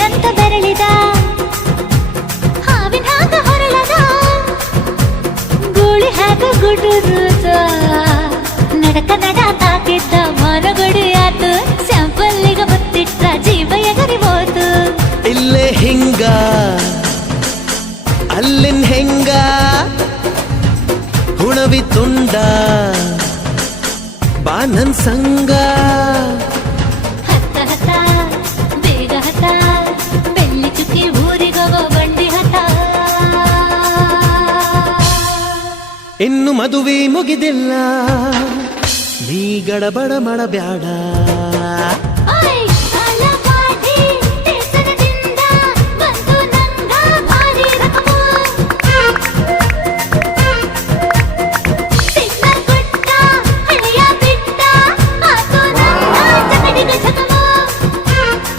ಏನಂತ ಬೆರಳಿದ ಹಾವಿನ ಹಾಗ ಹೊರಳದ ಗೂಳಿ ಹಾಗ ಗುಡುರುದ ನಡಕ ನಡ ತಾಕಿದ್ದ ಮನಗಡಿ ಆತು ಸ್ಯಾಂಪಲ್ಲಿಗ ಮುತ್ತಿಟ್ಟ ಜೀವ ಎಗರಿಬೋದು ಇಲ್ಲೇ ಹಿಂಗ ಅಲ್ಲಿನ್ ಹೆಂಗ ಹುಣವಿ ತುಂಡ ಬಾ ನನ್ ಸಂಗ ಹತ್ತ ಹತ್ತ ಬೇಗ ಹತ್ತ ಬೆಳ್ಳಿ ಚುಕ್ಕಿ ಊರಿಗೋಗೋ ಬಂಡಿ ಹತ್ತ ಇನ್ನು ಮದುವೆ ಮುಗಿದಿಲ್ಲ ನೀ ಗಡಬಡ ಮಾಡಬ್ಯಾಡ